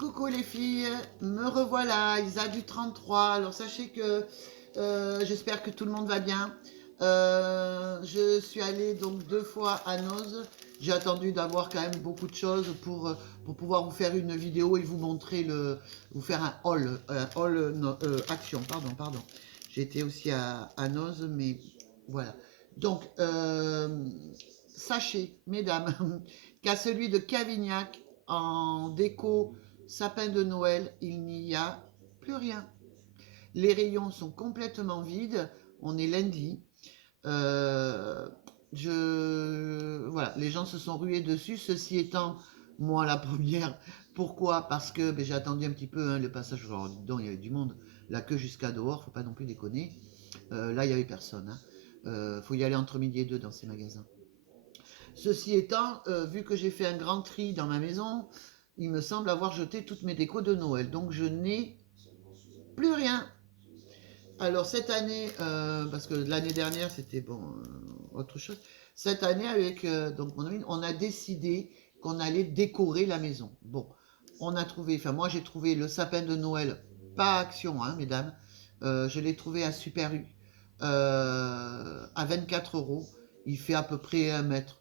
Coucou les filles, me revoilà, Isa du 33. Alors sachez que j'espère que tout le monde va bien. Je suis allée donc 2 fois à Noz. J'ai attendu d'avoir quand même beaucoup de choses pour pouvoir vous faire une vidéo et vous montrer vous faire un haul non, action, pardon. J'ai été aussi à Noz, mais voilà. Donc, sachez, mesdames, qu'à celui de Cavignac, en déco sapin de Noël, il n'y a plus rien. Les rayons sont complètement vides. On est lundi. Euh, voilà, les gens se sont rués dessus. Ceci étant, moi la première. Pourquoi? Parce que j'ai attendu un petit peu le passage. Alors, dedans, il y avait du monde. La queue jusqu'à dehors, faut pas non plus déconner. Là, il n'y avait personne. Faut y aller entre midi et 2 dans ces magasins. Ceci étant, vu que j'ai fait un grand tri dans ma maison, il me semble avoir jeté toutes mes décos de Noël. Donc je n'ai plus rien. Alors cette année, parce que l'année dernière c'était bon, autre chose. Cette année avec donc mon ami, on a décidé qu'on allait décorer la maison. Bon, on a trouvé, enfin moi j'ai trouvé le sapin de Noël, pas à Action, hein, mesdames. Je l'ai trouvé à Super U à 24 euros. Il fait à peu près 1 mètre.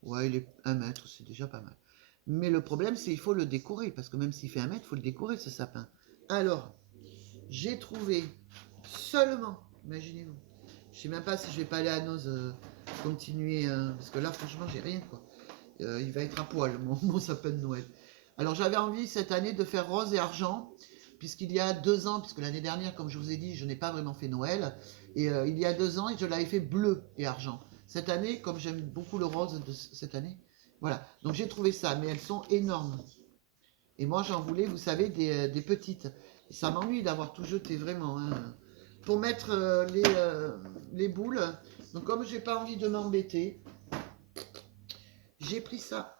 Ouais, il est 1 mètre, c'est déjà pas mal. Mais le problème, c'est qu'il faut le décorer, parce que même s'il fait 1 mètre, il faut le décorer, ce sapin. Alors, j'ai trouvé seulement, imaginez-vous, je sais même pas si je vais pas aller à Noz continuer, parce que là, franchement, j'ai rien, quoi. Il va être à poil, mon sapin de Noël. Alors, j'avais envie cette année de faire rose et argent, puisqu'il y a 2 ans, puisque l'année dernière, comme je vous ai dit, je n'ai pas vraiment fait Noël, et il y a 2 ans, je l'avais fait bleu et argent. Cette année, comme j'aime beaucoup le rose de cette année, voilà. Donc j'ai trouvé ça, mais elles sont énormes. Et moi, j'en voulais, vous savez, des petites. Et ça m'ennuie d'avoir tout jeté, vraiment. Hein. Pour mettre les boules, donc comme j'ai pas envie de m'embêter, j'ai pris ça.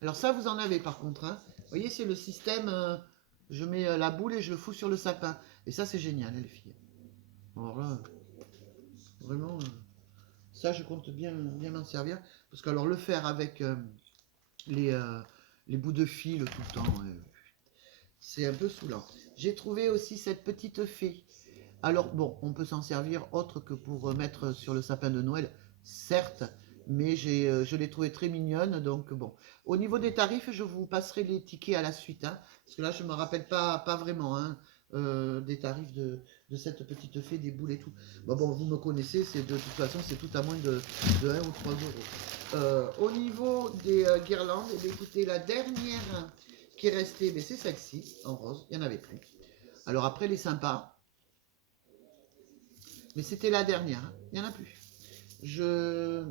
Alors ça, vous en avez par contre. Hein. Vous voyez, c'est le système, je mets la boule et je le fous sur le sapin. Et ça, c'est génial, hein, les filles. Alors là, vraiment, ça, je compte bien m'en servir. Parce que alors le faire avec les, euh, les bouts de fil tout le temps, c'est un peu saoulant. J'ai trouvé aussi cette petite fée. Alors bon, on peut s'en servir autre que pour mettre sur le sapin de Noël, certes, mais je l'ai trouvée très mignonne, donc bon. Au niveau des tarifs, je vous passerai les tickets à la suite, hein, parce que là, je ne me rappelle pas vraiment hein, des tarifs de cette petite fée, des boules et tout. Bon, vous me connaissez, c'est de toute façon, c'est tout à moins de 1 ou 3 euros. Au niveau des guirlandes, eh bien, écoutez, la dernière qui est restée, c'est celle-ci, en rose, il n'y en avait plus. Alors après, elle est sympa. Mais c'était la dernière, hein. Il n'y en a plus. Je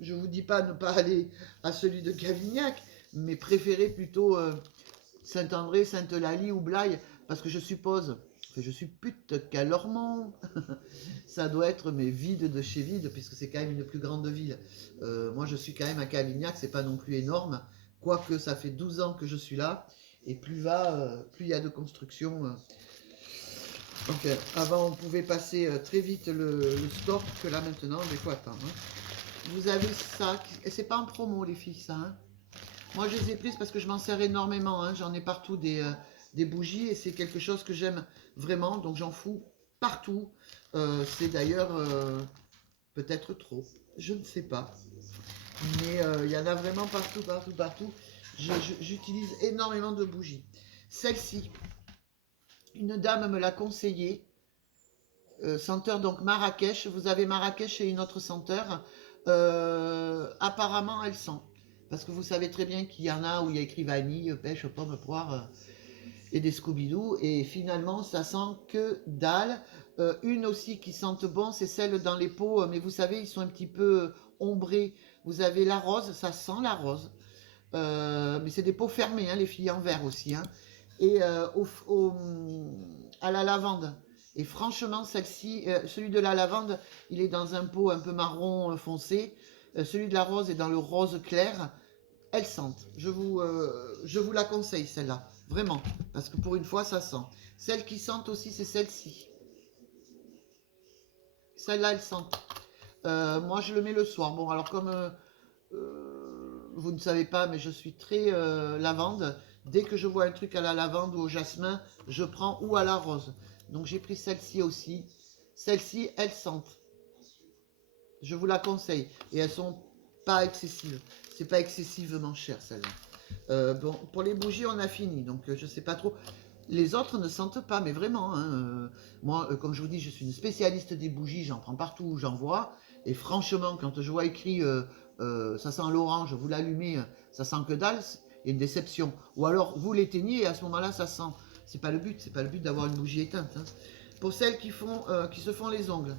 je vous dis pas ne pas aller à celui de Cavignac, mais préférez plutôt Saint-André, Sainte-Eulalie ou Blaye, parce que je suppose, enfin, je suis pute qu'à Lormont, ça doit être mais vide de chez vide, puisque c'est quand même une plus grande ville. Moi je suis quand même à Cavignac, c'est pas non plus énorme, quoique ça fait 12 ans que je suis là, et plus il y a de construction. Donc avant on pouvait passer très vite le store, que là maintenant il faut attendre. Hein. Vous avez ça, et c'est pas en promo les filles ça. Hein. Moi je les ai prises parce que je m'en sers énormément. Hein. J'en ai partout des bougies et c'est quelque chose que j'aime vraiment, donc j'en fous partout. C'est d'ailleurs peut-être trop, je ne sais pas. Mais il y en a vraiment partout. J'utilise énormément de bougies. Celle-ci, une dame me l'a conseillée. Senteur donc Marrakech. Vous avez Marrakech et une autre senteur. Apparemment, elle sent. Parce que vous savez très bien qu'il y en a où il y a écrit vanille, pêche, pomme, poire et des Scooby-Doo. Et finalement, ça sent que dalle. Une aussi qui sente bon, c'est celle dans les pots. Mais vous savez, ils sont un petit peu ombrés. Vous avez la rose, ça sent la rose. Mais c'est des pots fermés, hein, les filles en verre aussi. Hein. Et à la lavande. Et franchement, celle-ci, celui de la lavande, il est dans un pot un peu marron foncé. Celui de la rose est dans le rose clair. Elles sentent. Je vous la conseille, celle-là. Vraiment. Parce que pour une fois, ça sent. Celle qui sent aussi, c'est celle-ci. Celle-là, elle sent. Moi, je le mets le soir. Bon, alors comme vous ne savez pas, mais je suis très lavande. Dès que je vois un truc à la lavande ou au jasmin, je prends ou à la rose. Donc j'ai pris celle-ci aussi. Celles-ci, elles sentent. Je vous la conseille. Et elles sont pas excessives. C'est pas excessivement cher celle-là. Bon, pour les bougies, on a fini. Donc je sais pas trop. Les autres ne sentent pas, mais vraiment. Hein, moi, comme je vous dis, je suis une spécialiste des bougies. J'en prends partout où j'en vois. Et franchement, quand je vois écrit ça sent l'orange, vous l'allumez, ça sent que dalle, il y a une déception. Ou alors vous l'éteignez et à ce moment-là, ça sent. C'est pas le but. C'est pas le but d'avoir une bougie éteinte. Hein. Pour celles qui se font les ongles,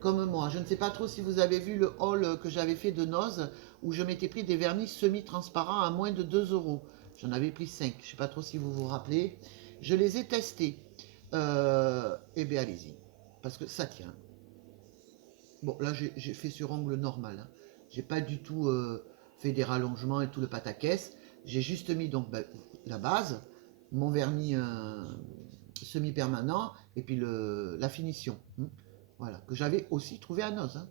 comme moi. Je ne sais pas trop si vous avez vu le haul que j'avais fait de Noz, où je m'étais pris des vernis semi-transparents à moins de 2 euros. J'en avais pris 5. Je ne sais pas trop si vous vous rappelez. Je les ai testés. Eh bien, allez-y. Parce que ça tient. Bon, là, j'ai fait sur ongle normal. Hein. J'ai pas du tout fait des rallongements et tout le pataquès. J'ai juste mis donc la base, mon vernis semi-permanent et puis la finition. Voilà, que j'avais aussi trouvé à Noz, hein,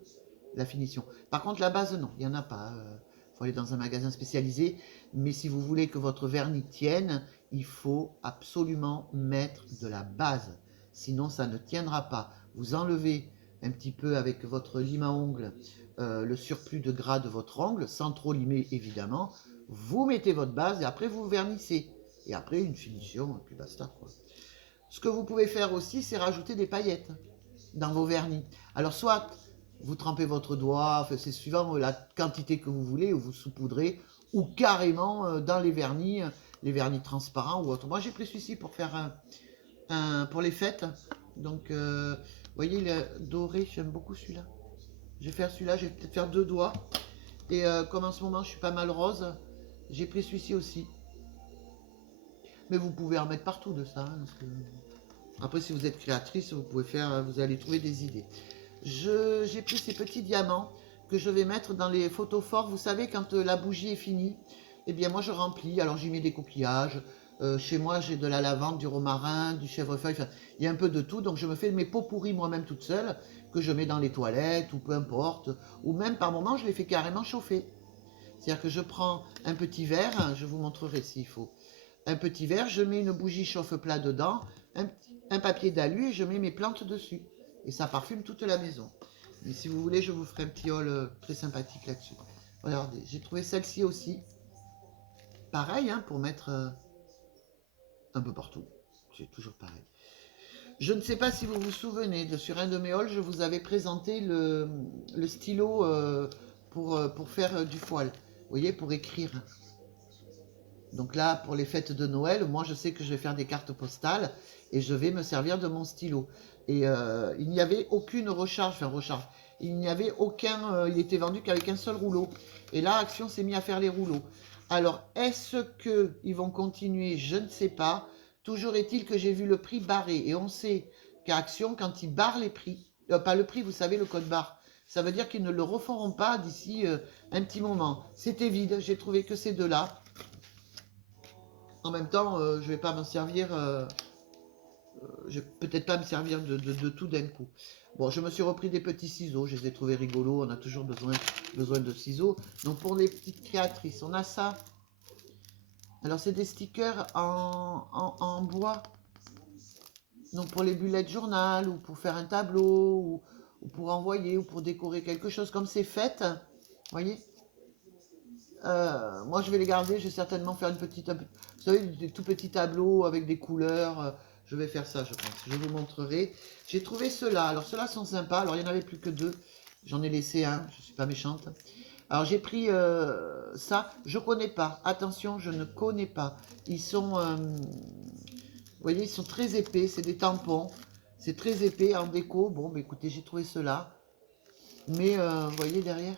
la finition. Par contre, la base, non, il n'y en a pas. Il faut aller dans un magasin spécialisé. Mais si vous voulez que votre vernis tienne, il faut absolument mettre de la base. Sinon, ça ne tiendra pas. Vous enlevez un petit peu avec votre lime à ongles le surplus de gras de votre ongle, sans trop limer évidemment. Vous mettez votre base et après vous vernissez. Et après une finition, et puis basta quoi. Ce que vous pouvez faire aussi, c'est rajouter des paillettes dans vos vernis. Alors soit vous trempez votre doigt, c'est suivant la quantité que vous voulez, ou vous saupoudrez, ou carrément dans les vernis transparents ou autre. Moi j'ai pris celui-ci pour faire pour les fêtes. Donc vous voyez, il est doré, j'aime beaucoup celui-là. Je vais faire celui-là, je vais peut-être faire 2 doigts. Et comme en ce moment je suis pas mal rose, j'ai pris celui-ci aussi. Mais vous pouvez en mettre partout de ça. Hein, parce que... Après, si vous êtes créatrice, vous allez trouver des idées. J'ai pris ces petits diamants que je vais mettre dans les photos forts. Vous savez, quand la bougie est finie, eh bien moi je remplis. Alors j'y mets des coquillages. Chez moi, j'ai de la lavande, du romarin, du chèvrefeuille. Enfin, il y a un peu de tout. Donc je me fais mes pots pourris moi-même toute seule, que je mets dans les toilettes ou peu importe. Ou même par moment, je les fais carrément chauffer. C'est-à-dire que je prends un petit verre, hein, je vous montrerai s'il faut. Un petit verre, je mets une bougie chauffe-plat dedans, un papier d'alu et je mets mes plantes dessus. Et ça parfume toute la maison. Mais si vous voulez, je vous ferai un petit haul très sympathique là-dessus. Regardez, j'ai trouvé celle-ci aussi. Pareil, hein, pour mettre un peu partout. C'est toujours pareil. Je ne sais pas si vous vous souvenez, sur un de mes hauls, je vous avais présenté le stylo pour faire du foil. Vous voyez, pour écrire. Donc là, pour les fêtes de Noël, moi je sais que je vais faire des cartes postales et je vais me servir de mon stylo. Et il n'y avait aucune recharge, il n'y avait aucun, il était vendu qu'avec un seul rouleau. Et là, Action s'est mis à faire les rouleaux. Alors, est-ce qu'ils vont continuer? Je ne sais pas. Toujours est-il que j'ai vu le prix barré. Et on sait qu'à Action, quand ils barrent les prix, pas le prix, vous savez, le code barre, ça veut dire qu'ils ne le referont pas d'ici un petit moment. C'était vide, j'ai trouvé que ces deux-là. En même temps, je vais pas m'en servir. Je vais peut-être pas me servir de tout d'un coup. Bon, je me suis repris des petits ciseaux. Je les ai trouvés rigolos. On a toujours besoin de ciseaux. Donc pour les petites créatrices, on a ça. Alors c'est des stickers en bois. Donc pour les bullet journal ou pour faire un tableau ou pour envoyer ou pour décorer quelque chose comme c'est fait. Vous voyez? Moi, je vais les garder. Je vais certainement faire vous savez, des tout petits tableaux avec des couleurs. Je vais faire ça, je pense. Je vous montrerai. J'ai trouvé ceux-là. Alors, ceux-là sont sympas. Alors, il n'y en avait plus que 2. J'en ai laissé un. Je ne suis pas méchante. Alors, j'ai pris ça. Je ne connais pas. Attention, je ne connais pas. Ils sont... vous voyez, ils sont très épais. C'est des tampons. C'est très épais en déco. Bon, bah, écoutez, j'ai trouvé ceux-là. Mais, vous voyez derrière,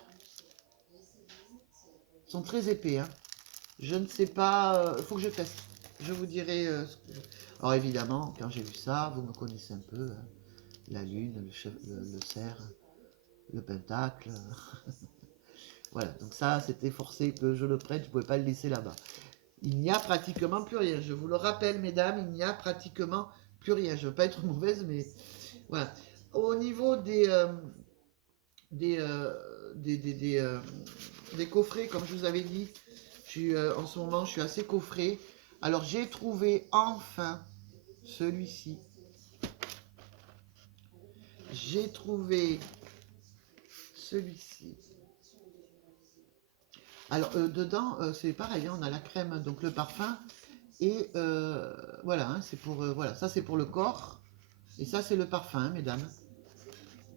ils sont très épais, hein. Je ne sais pas, il faut que je teste. Je vous dirai Alors évidemment, quand j'ai vu ça, vous me connaissez un peu. Hein. La lune, le cerf, le pentacle. Voilà, donc ça, c'était forcé que je le prenne. Je ne pouvais pas le laisser là-bas. Il n'y a pratiquement plus rien. Je vous le rappelle, mesdames, il n'y a pratiquement plus rien. Je ne veux pas être mauvaise, mais voilà. Au niveau des des coffrets, comme je vous avais dit. En ce moment, je suis assez coffret. Alors, j'ai trouvé enfin celui-ci. J'ai trouvé celui-ci. Alors, dedans, c'est pareil, hein, on a la crème, donc le parfum. Et voilà, hein, c'est pour, voilà, ça c'est pour le corps. Et ça, c'est le parfum, hein, mesdames.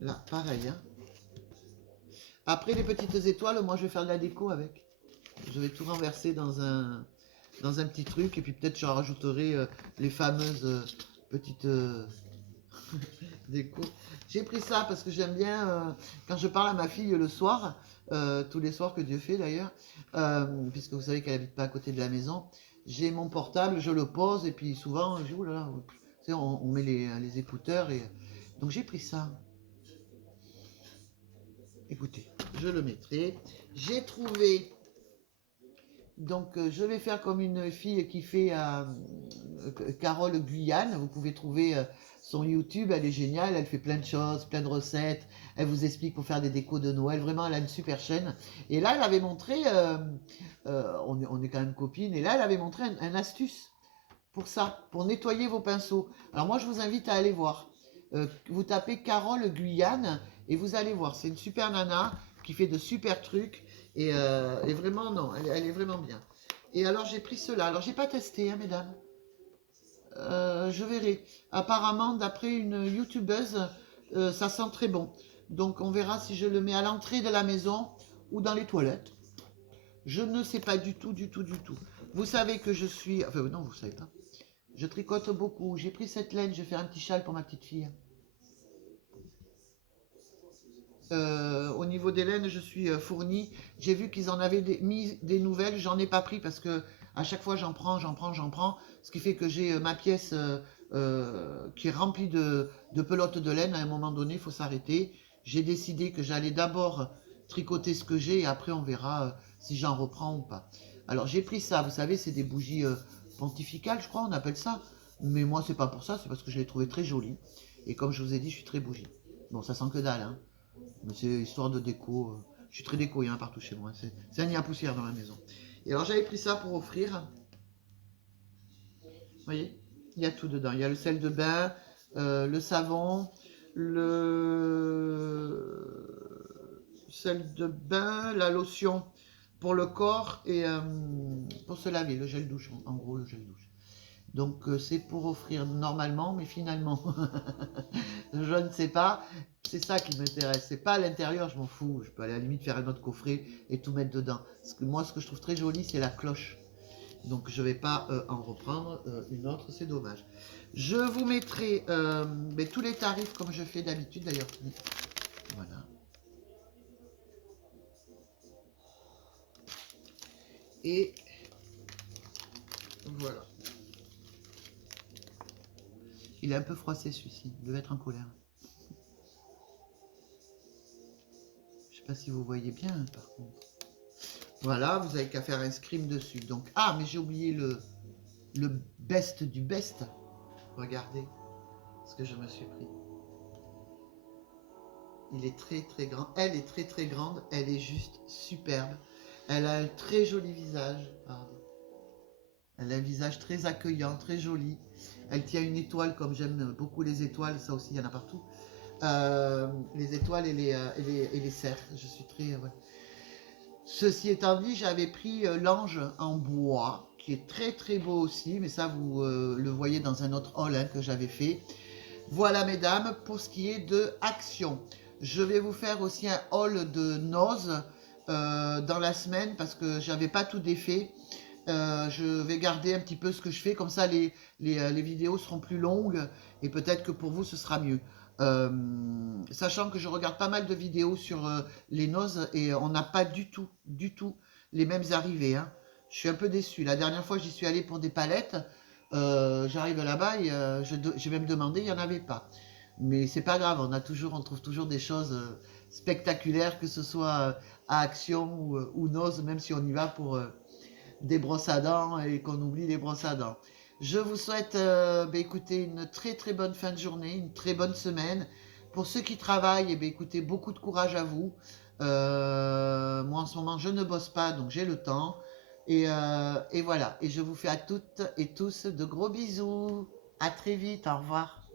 Là, pareil. Hein. Après, les petites étoiles, moi, je vais faire de la déco avec. Je vais tout renverser dans un petit truc. Et puis, peut-être, je rajouterai les fameuses petites déco. J'ai pris ça parce que j'aime bien, quand je parle à ma fille le soir, tous les soirs que Dieu fait d'ailleurs, puisque vous savez qu'elle habite pas à côté de la maison, j'ai mon portable, je le pose, et puis souvent, je dis, oh là là, tu sais, on met les écouteurs. Donc, j'ai pris ça. Écoutez, je le mettrai. J'ai trouvé, donc je vais faire comme une fille qui fait Carole Guyane. Vous pouvez trouver son YouTube, elle est géniale, elle fait plein de choses, plein de recettes. Elle vous explique pour faire des décos de Noël. Vraiment, elle a une super chaîne. Et là, elle avait montré, on est quand même copines, et là, elle avait montré un astuce pour ça, pour nettoyer vos pinceaux. Alors moi, je vous invite à aller voir. Vous tapez Carole Guyane et vous allez voir. C'est une super nana qui fait de super trucs et vraiment, non, elle est vraiment bien. Et alors, j'ai pris cela. Alors, j'ai pas testé, hein, mesdames. Je verrai. Apparemment, d'après une youtubeuse, ça sent très bon. Donc, on verra si je le mets à l'entrée de la maison ou dans les toilettes. Je ne sais pas du tout, du tout, du tout. Vous savez que je suis... Enfin, non, vous savez pas. Je tricote beaucoup. J'ai pris cette laine, je vais faire un petit châle pour ma petite fille. Au niveau des laines, je suis fournie. J'ai vu qu'ils en avaient mis des nouvelles. J'en ai pas pris parce que à chaque fois j'en prends, j'en prends, j'en prends. Ce qui fait que j'ai ma pièce qui est remplie de pelotes de laine. À un moment donné, il faut s'arrêter. J'ai décidé que j'allais d'abord tricoter ce que j'ai et après on verra si j'en reprends ou pas. Alors j'ai pris ça. Vous savez, c'est des bougies pontificales, je crois, on appelle ça. Mais moi, c'est pas pour ça. C'est parce que je l'ai trouvé très jolie. Et comme je vous ai dit, je suis très bougie. Bon, ça sent que dalle, hein. Mais c'est histoire de déco. Je suis très déco, il y en a partout chez moi. C'est un nid à poussière dans la maison. Et alors j'avais pris ça pour offrir. Vous voyez, il y a tout dedans. Il y a le sel de bain, le savon, le sel de bain, la lotion pour le corps et pour se laver, le gel douche. En gros, le gel douche. Donc c'est pour offrir normalement, mais finalement, je ne sais pas. C'est ça qui m'intéresse. C'est pas l'intérieur, je m'en fous. Je peux aller à la limite faire un autre coffret et tout mettre dedans. Parce que moi, ce que je trouve très joli, c'est la cloche. Donc je vais pas en reprendre une autre, c'est dommage. Je vous mettrai mais tous les tarifs comme je fais d'habitude d'ailleurs. Voilà. Et voilà. Il est un peu froissé celui-ci. Il devait être en colère. Je sais pas si vous voyez bien par contre. Voilà, vous avez qu'à faire un scrim dessus. Donc, ah, mais j'ai oublié le best du best. Regardez ce que je me suis pris. Il est très très grand. Elle est très très grande. Elle est juste superbe. Elle a un très joli visage. Pardon. Elle a un visage très accueillant, très joli. Elle tient une étoile comme j'aime beaucoup les étoiles. Ça aussi, il y en a partout. Les étoiles et les cerfs. Je suis très... ouais. Ceci étant dit, j'avais pris l'ange en bois, qui est très très beau aussi, mais ça vous le voyez dans un autre haul hein, que j'avais fait. Voilà mesdames, pour ce qui est de Action. Je vais vous faire aussi un haul de Noz dans la semaine parce que j'avais pas tout défait. Je vais garder un petit peu ce que je fais, comme ça les vidéos seront plus longues et peut-être que pour vous ce sera mieux. Sachant que je regarde pas mal de vidéos sur les nozes et on n'a pas du tout les mêmes arrivées. Hein. Je suis un peu déçu. La dernière fois j'y suis allé pour des palettes, j'arrive là-bas et je vais me demander, il n'y en avait pas. Mais c'est pas grave, on trouve toujours des choses spectaculaires, que ce soit à Action ou Noz, même si on y va pour des brosses à dents et qu'on oublie les brosses à dents. Je vous souhaite écoutez, une très très bonne fin de journée, une très bonne semaine. Pour ceux qui travaillent, écoutez, beaucoup de courage à vous. Moi en ce moment je ne bosse pas, donc j'ai le temps. Et voilà. Et je vous fais à toutes et tous de gros bisous. À très vite. Au revoir.